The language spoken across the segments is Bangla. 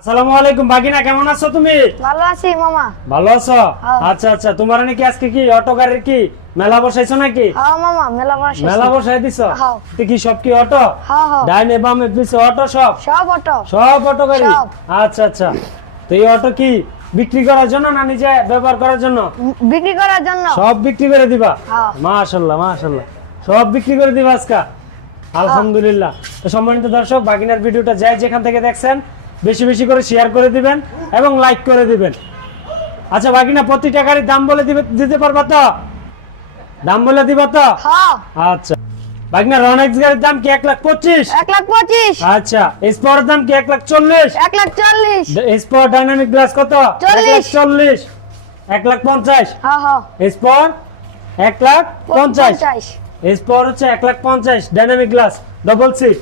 আসসালামু আলাইকুম বাগিনা, কেমন আছো তুমি? ভালো আছি মামা। ভালো আছো? আচ্ছা আচ্ছা, তোমার নাকি আজকে কি অটো গাড়ির কি মেলা বসাইছো নাকি? হ্যাঁ মামা, মেলা বসাইছি। মেলা বসাই দিছো? হ্যাঁ। তো কি সব কি অটো? হ্যাঁ হ্যাঁ, ডাইনে বামে পিছে অটো সব? সব অটো। সব অটো গাড়ি? সব। আচ্ছা আচ্ছা, তো এই অটো কি বিক্রি করার জন্য না নিজে ব্যবহার করার জন্য? বিক্রি করার জন্য। সব বিক্রি করে দিবা? হ্যাঁ। মাশাআল্লাহ মাশাআল্লাহ, সব বিক্রি করে দিবা আজকে? আলহামদুলিল্লাহ। তো সম্মানিত দর্শক, বাগিনার ভিডিওটা যাই যেখান থেকে দেখছেন বেশি বেশি করে শেয়ার করে দিবেন এবং লাইক করে দিবেন। আচ্ছা বাগিনা, প্রতিটা গাড়ির দাম বলে দিতে পারবা তো? দাম বলে দিবা তো? হ্যাঁ। আচ্ছা বাগিনা, রনেক্স গাড়ির দাম কি 1,25,000? 1,25,000। আচ্ছা, স্পোর্টের দাম কি 1,40,000? 1,40,000। স্পোর্ট ডাইনামিক গ্লাস কত? 40,000। 1,40,000। 1,50,000। হ্যাঁ হ্যাঁ, স্পোর্ট 1,50,000। 50। স্পোর্ট হচ্ছে 1,50,000 ডাইনামিক গ্লাস ডবল সিট।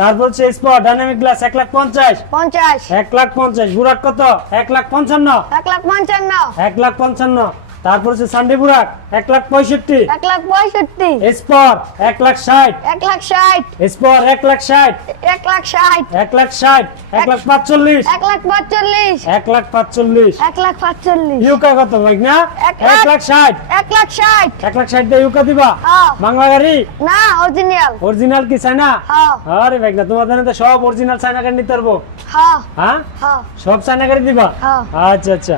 তারপর হচ্ছে স্পোর্ট ডাইনামিক গ্লাস 1,50,000। 50। 1,50,000। বুরাক কত? 1,55,000। 1,55,000। 1,55,000। তারপর হচ্ছে সানডে বুরাক 1,65,000। 1,65,000। স্পোর্ট 1,60,000। 1,60,000। স্পোর্ট 1,60,000। 1,60,000। 1,60,000। 1,45,000। 1,45,000। 1,45,000। 1,45,000। ইউকা কত ভাই না? 1,60,000। 1,60,000। 1,60,000। 1,60,000 দিয়ে ইউকা দিবা? হ্যাঁ। বাংলা গাড়ি না, অরিজিনাল। অরিজিনাল কি চায়না? হ্যাঁ আরে ভাই না, তোমাদের তো সব অরিজিনাল চায়না গাড়ি নিতে পারবো। হ্যাঁ হ্যাঁ, হ্যাঁ সব চায়না গাড়ি দিবা? হ্যাঁ। আচ্ছা আচ্ছা,